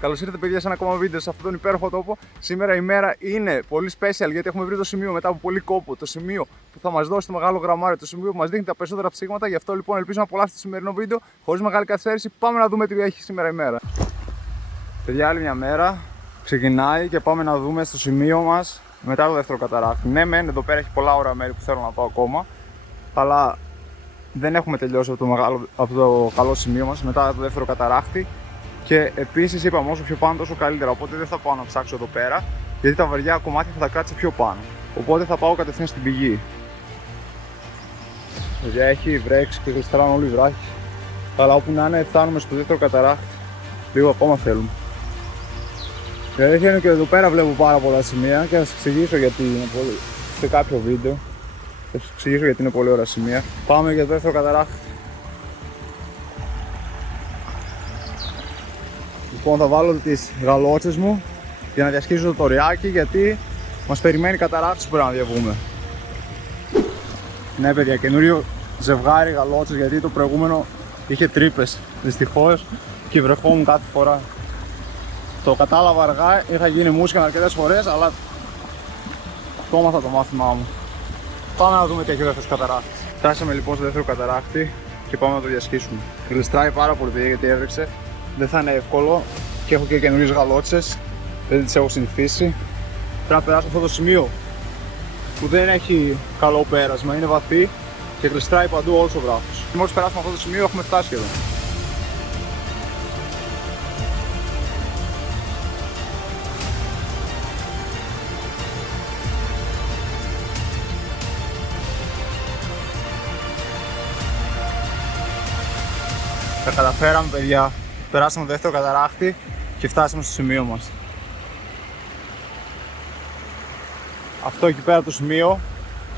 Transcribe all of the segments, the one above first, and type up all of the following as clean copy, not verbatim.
Καλώς ήρθατε, παιδιά, σε ένα ακόμα βίντεο σε αυτόν τον υπέροχο τόπο. Σήμερα η μέρα είναι πολύ special γιατί έχουμε βρει το σημείο μετά από πολύ κόπο. Το σημείο που θα μας δώσει το μεγάλο γραμμάριο, το σημείο που μας δείχνει τα περισσότερα ψήγματα. Γι' αυτό λοιπόν ελπίζω να απολαύσετε το σημερινό βίντεο. Χωρίς μεγάλη καθυστέρηση, πάμε να δούμε τι έχει σήμερα η μέρα. Παιδιά, άλλη μια μέρα ξεκινάει και πάμε να δούμε στο σημείο μας μετά το δεύτερο καταράκτη. Ναι, μεν εδώ πέρα έχει πολλά ωραία μέρη που θέλω να πάω ακόμα, αλλά δεν έχουμε τελειώσει από το καλό σημείο μας μετά το δεύτερο καταράκτη. Και επίσης είπαμε όσο πιο πάνω τόσο καλύτερα, οπότε δεν θα πάω να ψάξω εδώ πέρα γιατί τα βαριά κομμάτια θα τα κράτησε πιο πάνω, οπότε θα πάω κατευθείαν στην πηγή. Παιδιά, έχει βρέξει και γλιστράνε όλοι οι βράχοι, αλλά όπου να είναι φτάνουμε στο δεύτερο καταράκτη, λίγο ακόμα θέλουμε. Η αλήθεια είναι και εδώ πέρα βλέπω πάρα πολλά σημεία και θα σας εξηγήσω γιατί είναι πολύ... σε κάποιο βίντεο θα σας εξηγήσω γιατί είναι πολύ ωραία σημεία. Πάμε για το δεύτερο καταράκτη. Λοιπόν, θα βάλω τις γαλότσες μου για να διασχίσω το τοριάκι γιατί μας περιμένει καταράκτη που πρέπει να διαβούμε. Ναι, παιδιά, καινούριο ζευγάρι γαλότσες γιατί το προηγούμενο είχε τρύπες δυστυχώς και βρεχόμουν κάθε φορά. Το κατάλαβα αργά, είχα γίνει μουσικά αρκετές φορές, αλλά το έμαθα το μάθημά μου. Πάμε να δούμε τι έχει ο δεύτερος καταράκτης. Φτάσαμε λοιπόν στο δεύτερο καταράκτη και πάμε να το διασχίσουμε. Γλιστράει πάρα πολύ, παιδιά, γιατί έβρεξε. Δεν θα είναι εύκολο και έχω και καινούριες γαλότσες, δεν τις έχω συνηθίσει. Πρέπει να περάσω αυτό το σημείο που δεν έχει καλό πέρασμα, είναι βαθύ και γλιστράει παντού όλος ο βράχος. Μόλις περάσουμε αυτό το σημείο έχουμε φτάσει εδώ. Τα καταφέραμε, παιδιά, περάσαμε το δεύτερο καταράκτη και φτάσαμε στο σημείο μας. Αυτό εκεί πέρα το σημείο,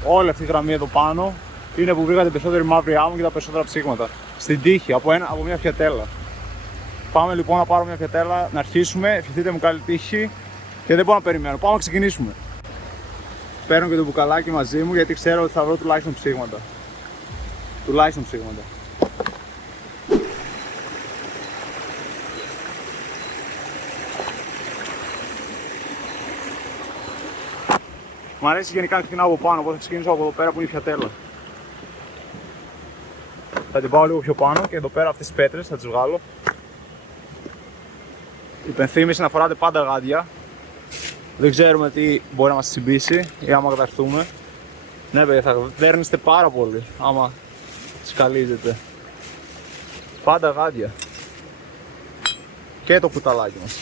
όλη αυτή η γραμμή εδώ πάνω, είναι που βρήκα την περισσότερη μαύρη άμμο και τα περισσότερα ψήγματα. Στην τύχη, από μια φιατέλα. Πάμε λοιπόν να πάρουμε μια φιατέλα, να αρχίσουμε, ευχηθείτε μου καλή τύχη και δεν μπορώ να περιμένω, πάμε να ξεκινήσουμε. Παίρνω και το μπουκαλάκι μαζί μου γιατί ξέρω ότι θα βρω τουλάχιστον ψήγματα. Τουλάχιστον ψήγματα. Μ' αρέσει γενικά να ξεκινάω από πάνω, οπότε θα ξεκινήσω από εδώ πέρα που είναι η φιατέλα. Θα την πάω λίγο πιο πάνω και εδώ πέρα αυτές τις πέτρες θα τις βγάλω. Υπενθύμηση να φοράτε πάντα γάντια. Δεν ξέρουμε τι μπορεί να μας τσιμπήσει ή άμα καταρθούμε. Ναι, παιδιά, θα δέρνεστε πάρα πολύ άμα σκαλίζετε. Πάντα γάντια. Και το κουταλάκι μας.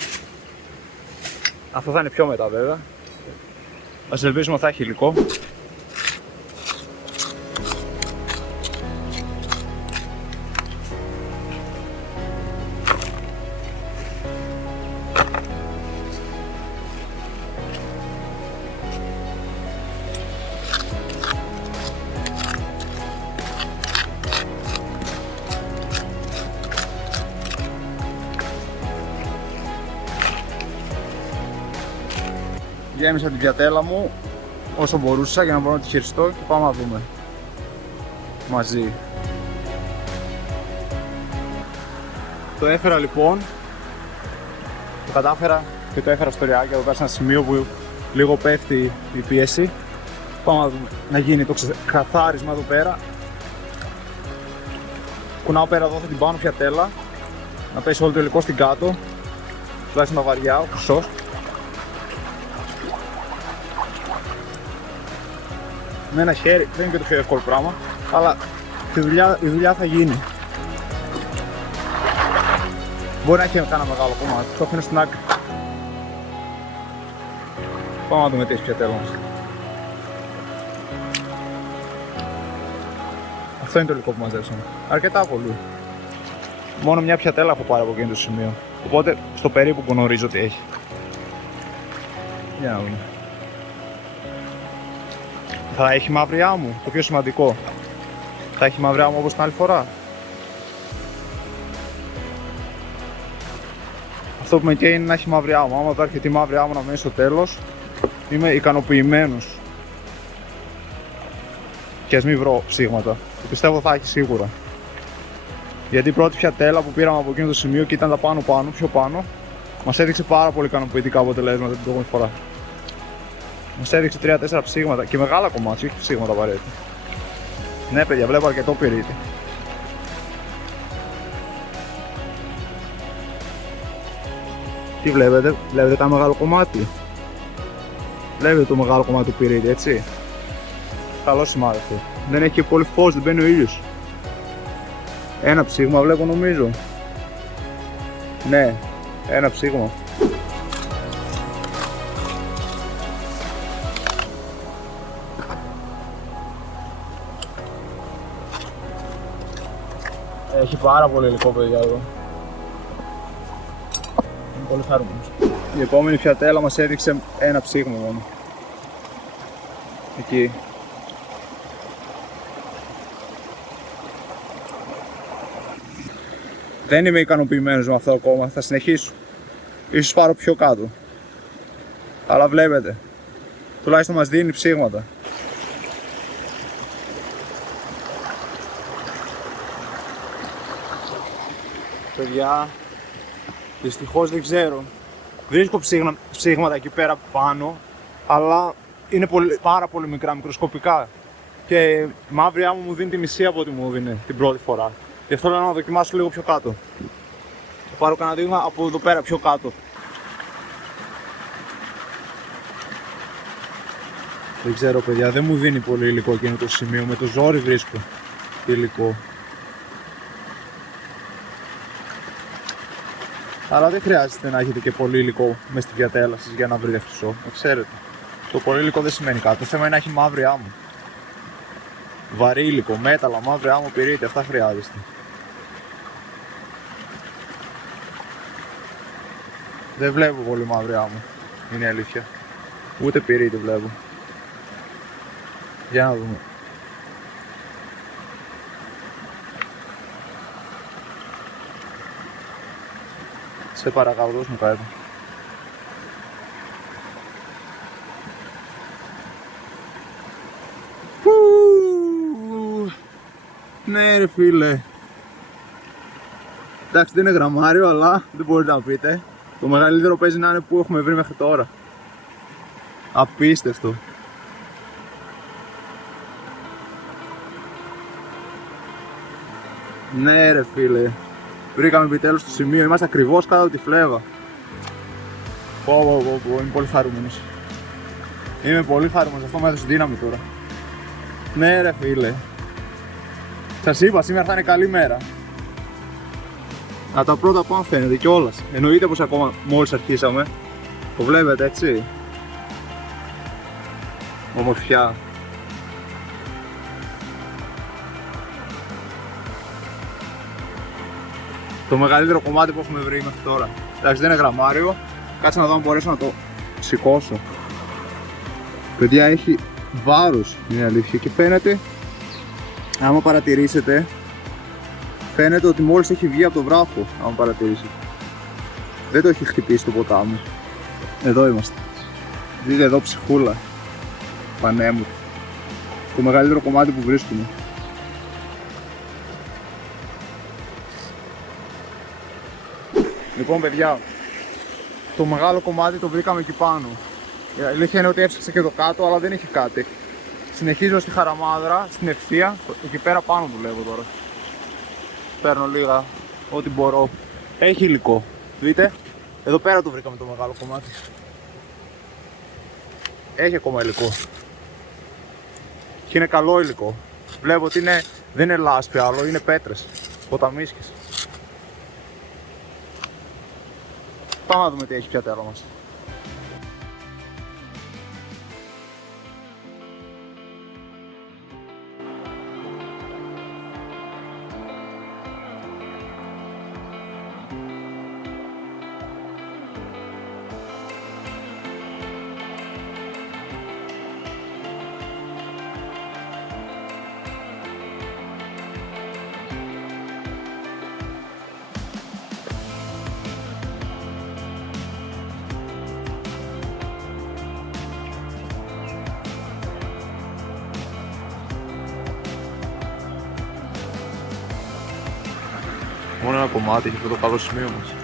Αυτό θα είναι πιο μετά, βέβαια. Ας ελπίσουμε ότι θα έχει υλικό. Γέμισα την πιατέλα μου όσο μπορούσα για να μπορώ να τη χειριστώ και πάμε να δούμε μαζί. Το έφερα λοιπόν, το κατάφερα και το έφερα στο ριάκι εδώ πέρα σε ένα σημείο που λίγο πέφτει η πίεση. Πάμε να δούμε να γίνει το καθάρισμα εδώ πέρα. Κουνάω πέρα εδώ, θα την πάνω πιατέλα, να πέσει όλο το υλικό στην κάτω, τουλάχιστον τα βαριά, ο χρυσός. Με ένα χέρι δεν είναι και το πιο εύκολο πράγμα, αλλά η δουλειά θα γίνει. Μπορεί να έχει κανένα μεγάλο κομμάτι, το αφήνω στην άκρη. Πάμε να δούμε τι έχει πιατέλα μας. Αυτό είναι το υλικό που μαζέψαμε. Αρκετά πολύ. Μόνο μια πιατέλα έχω πάρει από εκείνο το σημείο, οπότε στο περίπου γνωρίζω τι έχει. Για να δούμε. Θα έχει μαύρη άμμο, το πιο σημαντικό. Θα έχει μαύρη άμμο όπως την άλλη φορά. Αυτό που με καίει είναι να έχει μαύρη άμμο. Άμα θα έρχεται η μαύρη άμμο να μένει στο τέλος, είμαι ικανοποιημένος. Και ας μην βρω ψήγματα. Το πιστεύω θα έχει σίγουρα. Γιατί η πρώτη πιατέλα που πήραμε από εκείνο το σημείο και ήταν τα πάνω, πιο πάνω, Μας έδειξε πάρα πολύ ικανοποιητικά αποτελέσματα την προηγούμενη φορά. Μας έδειξε 3-4 ψήγματα και μεγάλα κομμάτια, όχι ψήγματα απαραίτητα. Ναι, παιδιά, βλέπω αρκετό πυρίτη. Τι βλέπετε, βλέπετε ένα μεγάλο κομμάτι. Βλέπετε το μεγάλο κομμάτι του πυρίτη, έτσι. Καλό σημάδι αυτό. Δεν έχει και πολύ φως, δεν μπαίνει ο ήλιος. Ένα ψήγμα βλέπω νομίζω. Ναι, ένα ψήγμα. Έχει πάρα πολύ υλικό, παιδιά, εδώ. Είμαι πολύ χαρούμενος. Η επόμενη φιατέλα μας έδειξε ένα ψήγμα μόνο. Εκεί. Δεν είμαι ικανοποιημένος με αυτό ακόμα, θα συνεχίσω. Ίσως πάρω πιο κάτω. Αλλά βλέπετε, τουλάχιστον μας δίνει ψήγματα. Παιδιά, δυστυχώς δεν ξέρω. Βρίσκω ψήγματα εκεί πέρα πάνω, αλλά είναι πάρα πολύ μικρά, μικροσκοπικά. Και η μαύρη άμμο μου δίνει τη μισή από ό,τι μου δίνει την πρώτη φορά. Γι' αυτό λέω να δοκιμάσω λίγο πιο κάτω. Θα πάρω κανένα δείγμα από εδώ πέρα πιο κάτω. Δεν ξέρω, παιδιά, δεν μου δίνει πολύ υλικό εκείνο το σημείο. Με το ζόρι βρίσκω υλικό. Αλλά δεν χρειάζεται να έχετε και πολύ υλικό μες στη φιατέλα σας για να βρείτε χρυσό. Ξέρετε, το πολύ υλικό δεν σημαίνει κάτι. Το θέμα είναι να έχει μαύρη άμμο. Βαρύ υλικό, μέταλλα, μαύρη άμμο, πυρίτη, αυτά χρειάζεστε. Δεν βλέπω πολύ μαύρη άμμο, είναι η αλήθεια. Ούτε πυρίτη βλέπω. Για να δούμε. Σε παρακαλώ, δώσ' μου κάτι. Ναι ρε φίλε. Εντάξει, δεν είναι γραμμάριο, αλλά δεν μπορείτε να πείτε. Το μεγαλύτερο παίζει να είναι που έχουμε βρει μέχρι τώρα. Απίστευτο. Ναι ρε φίλε. Βρήκαμε επιτέλους το σημείο, είμαστε ακριβώς κάτω από τη φλέβα. Είμαι πολύ χαρούμενος. Είμαι πολύ χαρούμενος, αυτό μου έδωσε δύναμη τώρα. Ναι ρε φίλε. Σας είπα, σήμερα θα είναι καλή μέρα. Να τα πρώτα πάνω φαίνεται κιόλας. Εννοείται πως ακόμα μόλις αρχίσαμε. Το βλέπετε, έτσι. Ομορφιά. Το μεγαλύτερο κομμάτι που έχουμε βρει μέχρι τώρα. Εντάξει, δεν είναι γραμμάριο. Κάτσε να δω αν μπορέσω να το σηκώσω. Παιδιά, έχει βάρος, είναι αλήθεια. Και φαίνεται, άμα παρατηρήσετε, φαίνεται ότι μόλις έχει βγει από το βράχο. Άμα παρατηρήσετε, δεν το έχει χτυπήσει το ποτάμι. Εδώ είμαστε. Δείτε εδώ ψυχούλα. Πανέμου. Το μεγαλύτερο κομμάτι που βρίσκουμε. Λοιπόν, παιδιά, το μεγάλο κομμάτι το βρήκαμε εκεί πάνω. Η αλήθεια είναι ότι έψαξα και εδώ κάτω, αλλά δεν έχει κάτι. Συνεχίζω στη Χαραμάδρα, στην ευθεία. Εκεί πέρα πάνω δουλεύω τώρα. Παίρνω λίγα, ό,τι μπορώ. Έχει υλικό. Δείτε, εδώ πέρα το βρήκαμε το μεγάλο κομμάτι. Έχει ακόμα υλικό. Και είναι καλό υλικό. Βλέπω ότι δεν είναι λάσπη άλλο, είναι πέτρες, ποταμίσχες. Πάμε να δούμε τι έχει πια τέλο μας. Μόνο ένα κομμάτι έχει αυτό το καλό σημείο μας.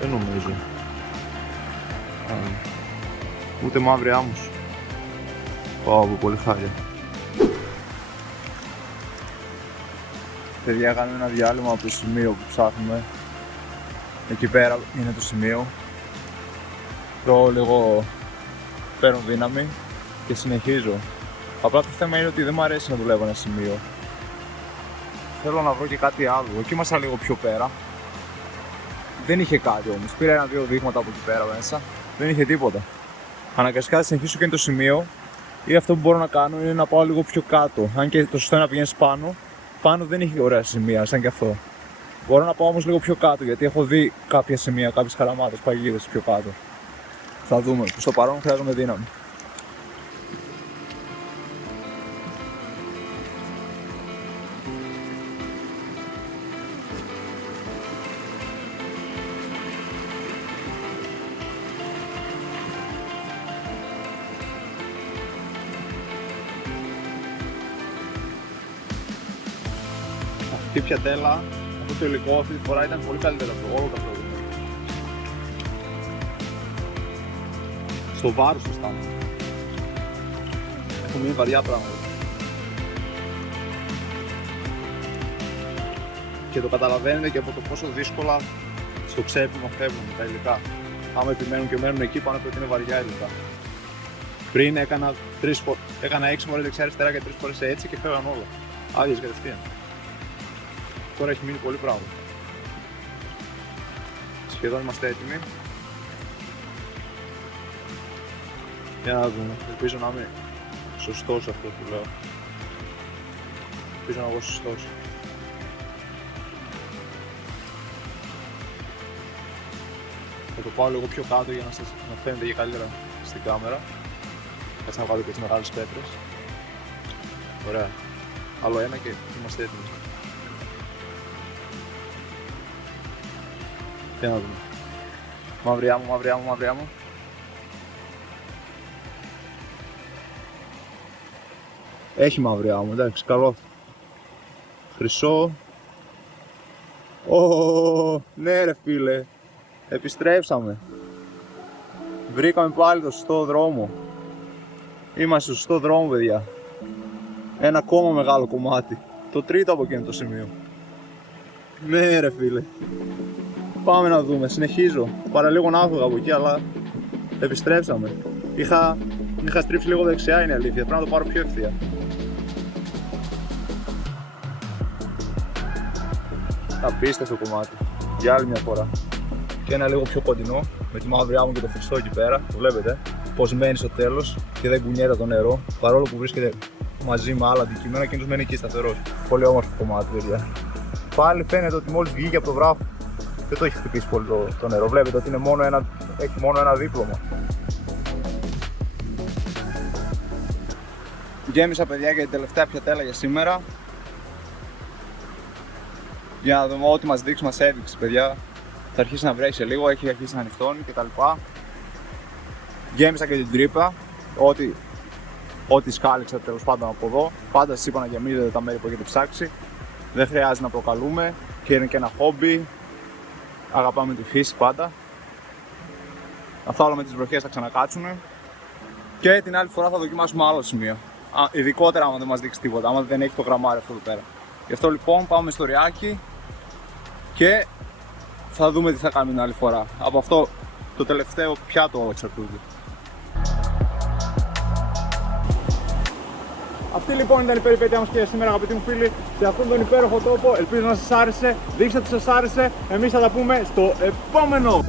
Δεν νομίζω. Ούτε μαύρη άμμος. Πάω πολύ χάλια. Παιδιά, κάνουμε ένα διάλειμμα από το σημείο που ψάχνουμε. Εκεί πέρα είναι το σημείο. Τρώω λίγο, παίρνω δύναμη και συνεχίζω. Απλά το θέμα είναι ότι δεν μου αρέσει να δουλεύω ένα σημείο. Θέλω να βρω και κάτι άλλο. Εκεί ήμασταν λίγο πιο πέρα. Δεν είχε κάτι όμως. Πήρα ένα-δύο δείγματα από εκεί πέρα μέσα. Δεν είχε τίποτα. Αναγκαστικά θα συνεχίσω και είναι το σημείο. Ή αυτό που μπορώ να κάνω είναι να πάω λίγο πιο κάτω. Αν και το σωστό είναι να πηγαίνεις πάνω. Πάνω δεν έχει ωραία σημεία, σαν και αυτό. Μπορώ να πάω όμως λίγο πιο κάτω γιατί έχω δει κάποια σημεία, κάποιες χαραμάτες, παγίδες πιο κάτω. Θα δούμε. Στο παρόν χρειάζομαι δύναμη. Αυτή η πιατέλα, αυτό το υλικό αυτή τη φορά ήταν πολύ καλύτερο από όλο το προηγούμενο. Στο βάρος του αισθάνομαι. Έχω μείνει βαριά πράγματα. Και το καταλαβαίνετε και από το πόσο δύσκολα στο ξέπλυμα φεύγουν τα υλικά. Άμα επιμένουν και μένουν εκεί πάνω, ότι είναι βαριά υλικά. Πριν έκανα 6 φορές δεξιά-αριστερά και 3 φορές έτσι και φεύγαν όλα. Άδειες κατευθείαν. Τώρα έχει μείνει πολύ πράγμα. Σχεδόν είμαστε έτοιμοι. Για να δούμε. Ελπίζω να είμαι σωστός αυτό που λέω. Ελπίζω να είμαι σωστός. Θα το πάω λίγο πιο κάτω για να φαίνεται και καλύτερα στην κάμερα. Κάτσε να βάλω και τις μεγάλες πέτρες. Ωραία. Άλλο ένα και είμαστε έτοιμοι. Για να δούμε. Μαύρη άμμο, μαύρη άμμο, μαύρη άμμο. Έχει μαύρη άμμο, εντάξει, καλό. Χρυσό. Ναι ρε φίλε. Επιστρέψαμε. Βρήκαμε πάλι το σωστό δρόμο. Είμαστε στο σωστό δρόμο, παιδιά. Ένα ακόμα μεγάλο κομμάτι. Το τρίτο από εκείνο το σημείο. Ναι ρε φίλε. Πάμε να δούμε, συνεχίζω. Παραλίγο να έφυγα από εκεί, αλλά επιστρέψαμε. Είχα στρίψει λίγο δεξιά, είναι αλήθεια. Πρέπει να το πάρω πιο ευθεία. Απίστευτο κομμάτι. Για άλλη μια φορά. Και ένα λίγο πιο κοντινό, με τη μαύρη άμμο και το χρυσό εκεί πέρα. Το βλέπετε. Πως μένει στο τέλος και δεν κουνιέται το νερό. Παρόλο που βρίσκεται μαζί με άλλα αντικείμενα και μένει εκεί σταθερός. Πολύ όμορφο κομμάτι, παιδιά. Πάλι φαίνεται ότι μόλις βγήκε από το βράχο. Δεν το έχει χτυπήσει πολύ το νερό. Βλέπετε ότι είναι έχει μόνο ένα δίπλωμα. Γέμισα, παιδιά, για την τελευταία πιατέλα για σήμερα. Για να δούμε ό,τι μας δείξει, μας έδειξε, παιδιά. Θα αρχίσει να βρέχει σε λίγο, έχει αρχίσει να νυχτώνει κτλ. Γέμισα και την τρύπα. Ό,τι σκάλιξα τέλος πάντων από εδώ. Πάντα σας είπα να γεμίζετε τα μέρη που έχετε ψάξει. Δεν χρειάζεται να προκαλούμε και είναι και ένα χόμπι. Αγαπάμε τη φύση πάντα. Αυτά όλα με τις βροχές θα ξανακάτσουν. Και την άλλη φορά θα δοκιμάσουμε άλλο σημείο. Ειδικότερα άμα δεν μας δείξει τίποτα, άμα δεν έχει το γραμμάρι αυτό εδώ πέρα. Γι' αυτό λοιπόν πάμε στο Ριάκι και θα δούμε τι θα κάνουμε την άλλη φορά. Από αυτό το τελευταίο πιάτο εξαρτούνται. Αυτή λοιπόν ήταν η περιπέτεια μας και σήμερα, αγαπητοί μου φίλοι, σε αυτόν τον υπέροχο τόπο. Ελπίζω να σας άρεσε. Δείξτε ότι σας άρεσε. Εμείς θα τα πούμε στο επόμενο.